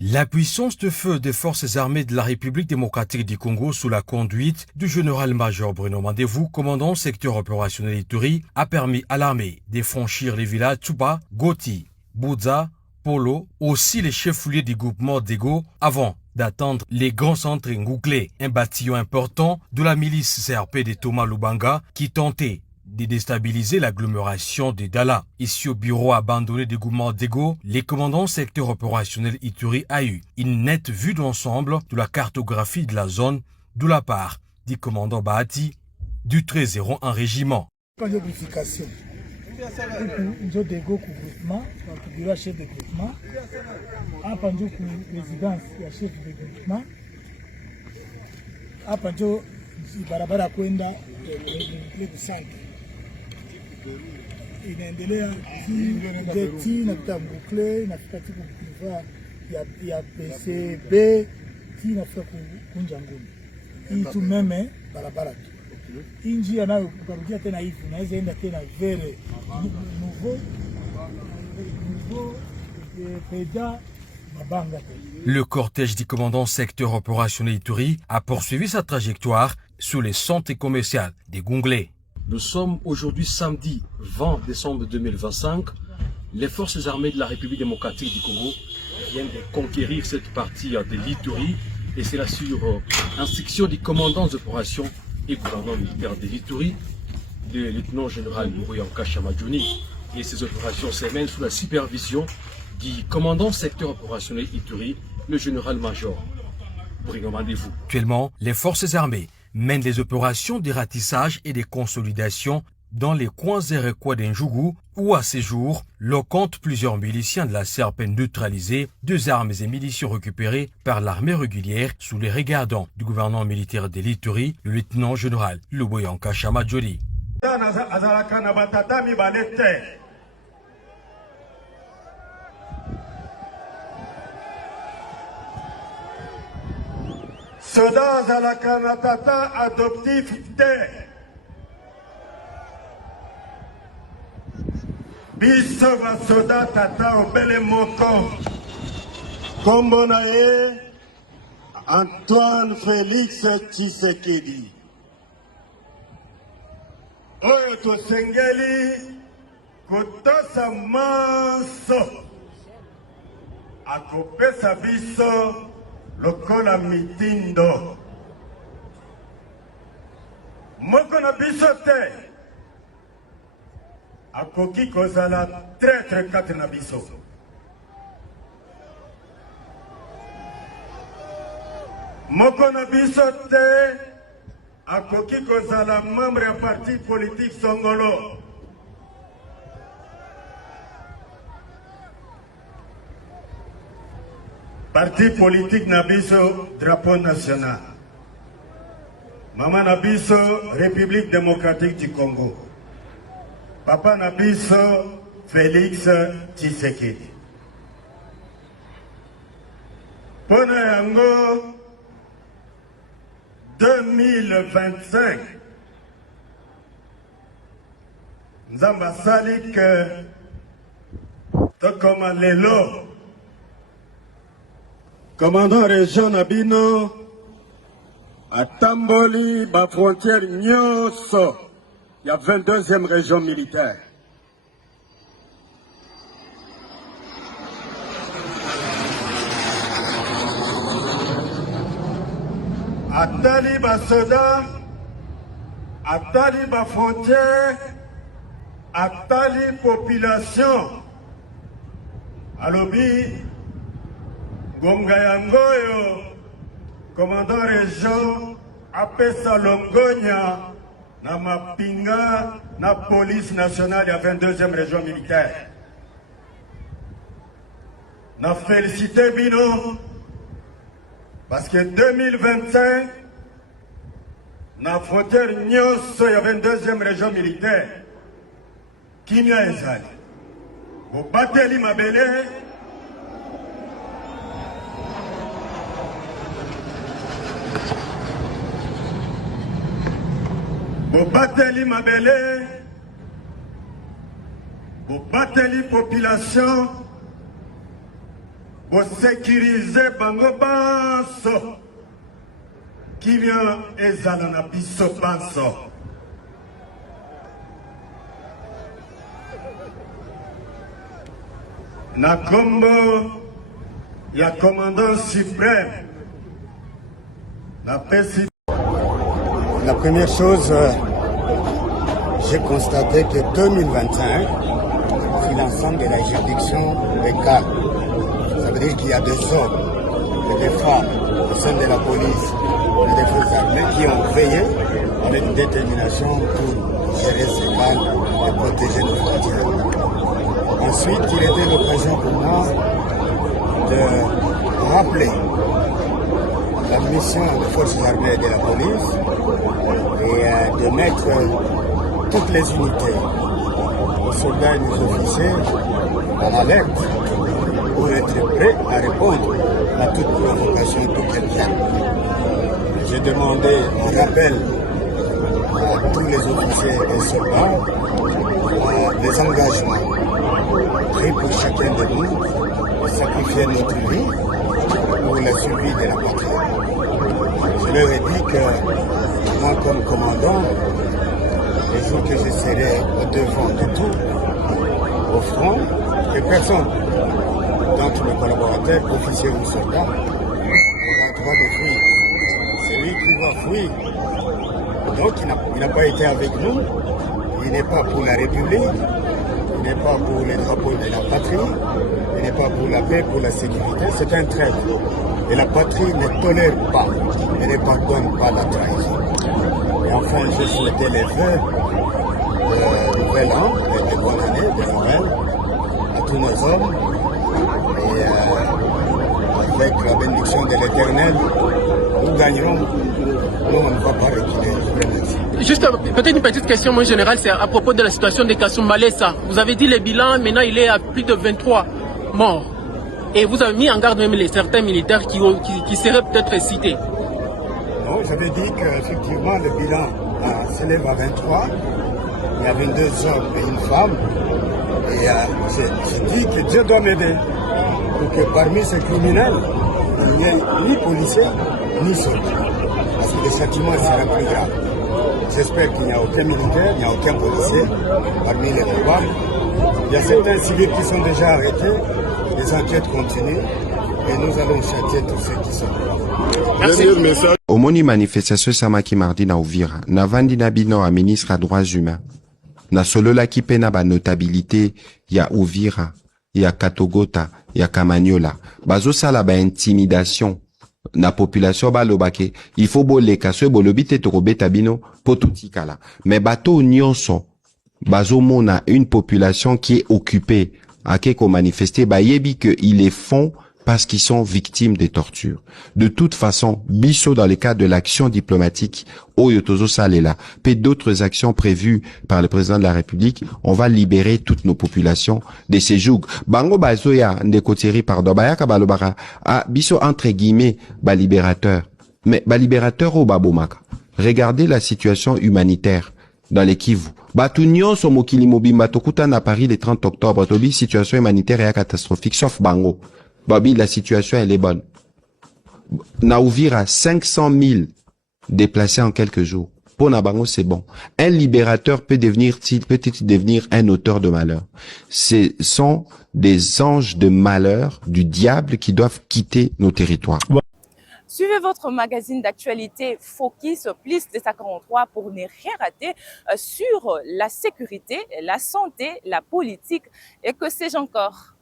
La puissance de feu des forces armées de la République démocratique du Congo sous la conduite du général-major Bruno Mandevou, commandant secteur opérationnel Ituri, a permis à l'armée de franchir les villages Tsuba, Goti, Boudza, Polo, aussi les chefs-lieux du groupement d'Ego, avant d'atteindre les grands centres Ngouklé, un bataillon important de la milice CRP de Thomas Lubanga qui tentait de déstabiliser l'agglomération de Dala. Ici au bureau abandonné du groupement d'Ego, les commandants secteur opérationnel Ituri a eu une nette vue d'ensemble de la cartographie de la zone de la part du commandant Bahati du 1301 régiment. Chef de groupement, résidence chef de groupement, barabara kwenda centre inaendelea geti na Mbukle inafika kuva ya PCB inafika kunja ngumi hii tumeme barabara tu hii njia nayo ukarudia tena hivi unaweza enda tena vere nouveau peda. Le cortège du commandant secteur opérationnel Ituri a poursuivi sa trajectoire sur les centres commerciaux des Gonglais. Nous sommes aujourd'hui samedi 20 décembre 2025. Les forces armées de la République démocratique du Congo viennent de conquérir cette partie de l'Ituri et c'est là sur instruction du commandant des opérations et commandant militaire de l'Ituri, le lieutenant-général Mouroyanka Chamadjouni. Et ces opérations s'amènent sous la supervision du commandant secteur opérationnel Ituri, le général-major Bruno Mandevou. Actuellement, les forces armées mènent des opérations de ratissage et de consolidation dans les coins et recoins d'Njougou, où à ces jours, l'on compte plusieurs miliciens de la CRP neutralisés, 2 armes et munitions récupérées par l'armée régulière sous les regardants du gouvernement militaire de l'Ituri, le lieutenant-général Luboyanka Chamadjoli. Soda Zalakana tata adoptif te. Biso va soda tata obele moko. Kombo na ye Antoine Félix Tshisekedi. Oyo tosengeli kotosa maso. Akopesa biso lokola mitindo moko na biso te akoki kozala traître kati na biso moko na biso te akoki kozala membre ya parti politique songolo parti politique Nabiso, drapeau national. Maman Nabiso, République démocratique du Congo. Papa Nabiso, Félix Tshisekedi. Pona yango 2025. Nzamba salik tokoma lelo. Commandant région Nabino, à Tamboli, ma frontière Nyoso, il y a 22e région militaire. À Tali, ma soda, à Tali, ma frontière, à Tali, population, à Lobi, Gonga Yangoyo, commandant région, apesa Longonia, na Mapinga, na police nationale, à 22e région militaire. Na félicité Bino, parce que 2025, na frontière Nyoso, il y a 22e région militaire. Kimia Ezali. Vous battez l'Imabélé, Bobateli Mabele, Pour battre les populations, pour sécuriser Bango Banso, qui vient et Zalana Biso Banso. Nakombo, il y a commandant suprême. La première chose, j'ai constaté que 2021, c'est l'ensemble de la juridiction est calme. Ça veut dire qu'il y a des hommes et des femmes au sein de la police et des forces armées qui ont veillé avec détermination pour gérer ces calmes et protéger nos frontières. Ensuite, il était l'occasion pour moi de rappeler la mission des forces armées et de la police et de mettre toutes les unités, les soldats et les officiers en alerte pour être prêts à répondre à toute provocation d'où qu'elle vienne. J'ai demandé un rappel à tous les officiers et soldats des engagements pris pour chacun de nous de sacrifier notre vie pour la survie de la patrie. Je leur ai dit que moi, comme commandant, les jours que je serai au devant de tout, au front, que personne d'entre mes collaborateurs, officiers ou soldats, aura droit de fuir. Celui qui va fuir, donc il n'a pas été avec nous, il n'est pas pour la République, il n'est pas pour les drapeaux de la patrie, il n'est pas pour la paix, pour la sécurité, c'est un traître. Et la patrie ne tolère pas et ne pardonne pas la trahison. Et enfin, je souhaitais les vœux de nouvel an et de bonne année, de Noël, à tous nos hommes. Et avec la bénédiction de l'Éternel, nous gagnerons. Nous, on ne va pas reculer. Je vous remercie. Juste peut-être une petite question, mon général, c'est à propos de la situation de Kasumbalesa. Vous avez dit le bilan, maintenant il est à plus de 23 morts. Et vous avez mis en garde même certains militaires qui seraient peut-être cités. Non, j'avais dit qu'effectivement le bilan s'élève à 23. Il y a 22 hommes et une femme. Et j'ai dit que Dieu doit m'aider pour que parmi ces criminels, il n'y ait ni policiers ni soldats. Parce que le châtiment sera plus grave. J'espère qu'il n'y a aucun militaire, il n'y a aucun policier parmi les coupables. Il y a certains civils qui sont déjà arrêtés. Les enquêtes continuent et nous allons châtier tous ceux qui sont là. Omoni manifestation samaki mardi na Uvira. Na vandi na bino a ministre à droits humains. Na solo la kipe na ba notabilité ya Uvira, ya Katogota, ya Kamanyola. Bazo sala ba intimidation na population ba lobake. Il faut boleka so bolobite to robeta bino potutikala. Mais bato nyonso bazo mona une population qui est occupée à quelque manifester ba yebi que ils les font parce qu'ils sont victimes des tortures. De toute façon, biso dans le cadre de l'action diplomatique, Oyotozo Salela, puis d'autres actions prévues par le président de la République, on va libérer toutes nos populations de ces jougs. Bango bazoya ndekotiri pardon, bayaka balobara, a biso entre guillemets, ba libérateur. Mais ba libérateur au babomaka. Regardez la situation humanitaire dans les Kivu. Batu nyonso mokili mobimba tokuta na Paris le 30 octobre, tobi situation humanitaire et catastrophique, sauf Bango. Babi, la situation, elle est bonne. Na Uvira, 500 000 déplacés en quelques jours. Pour Nabango, c'est bon. Un libérateur peut-il devenir un auteur de malheur. Ce sont des anges de malheur du diable qui doivent quitter nos territoires. Suivez votre magazine d'actualité Focus plus 243 pour ne rien rater sur la sécurité, la santé, la politique et que sais-je encore.